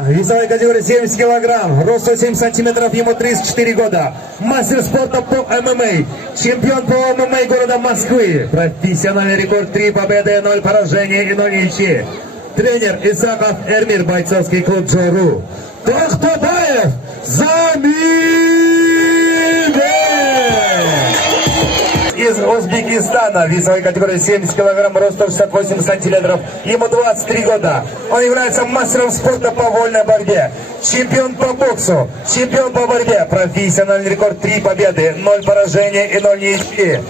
Весовая категория 70 килограмм, рост 107 сантиметров, ему 34 года. Мастер спорта по ММА, чемпион по ММА города Москвы. Профессиональный рекорд 3 победы, 0 поражений и 0 ничьи. Тренер Исаков Эрмир, бойцовский клуб Джору. Тохтобаев Замирбек из Узбекистана, весовой категории 70 килограмм, рост 168 сантиметров, ему 23 года. Он является мастером спорта по вольной борьбе, чемпион по боксу, чемпион по борьбе, профессиональный рекорд 3 победы, 0 поражений и 0 ничьи.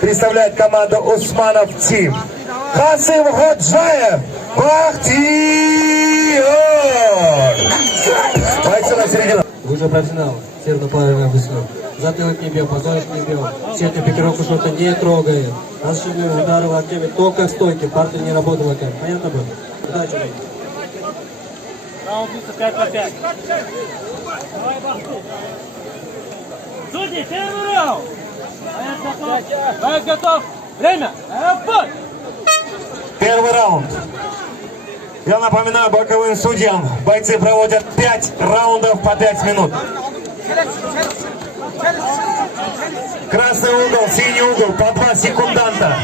Представляет команду Усманов Тим. Хасим Ходжаев Бахтиер. Бойцы на середину. Вы уже профессионал, терноплаваемый высок. Затылок не бьем, позвоночник не бьем. Щетка пикировку что-то не трогает. Нашими удары локтями только в стойке. Партер не работал локтями. Понятно было? Удачи. Раунд 5 на 5. Судьи, первый раунд. Боец готов. Время. Первый раунд. Я напоминаю боковым судьям, бойцы проводят 5 раундов по 5 минут. Красный угол, синий угол, по 2 секунданта.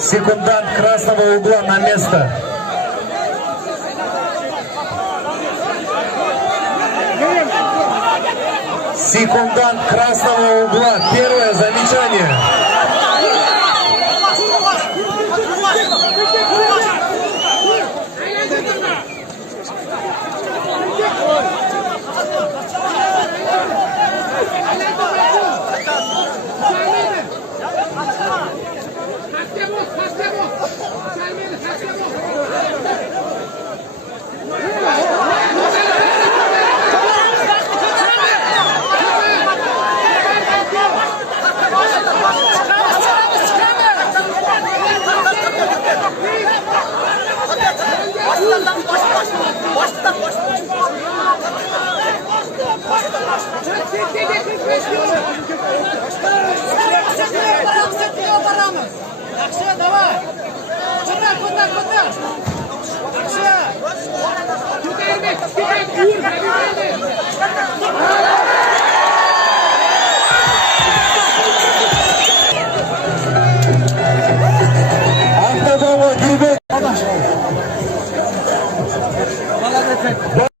Секундант красного угла на место. Секундант красного угла. Первое замечание. Давай! Куда? Куда?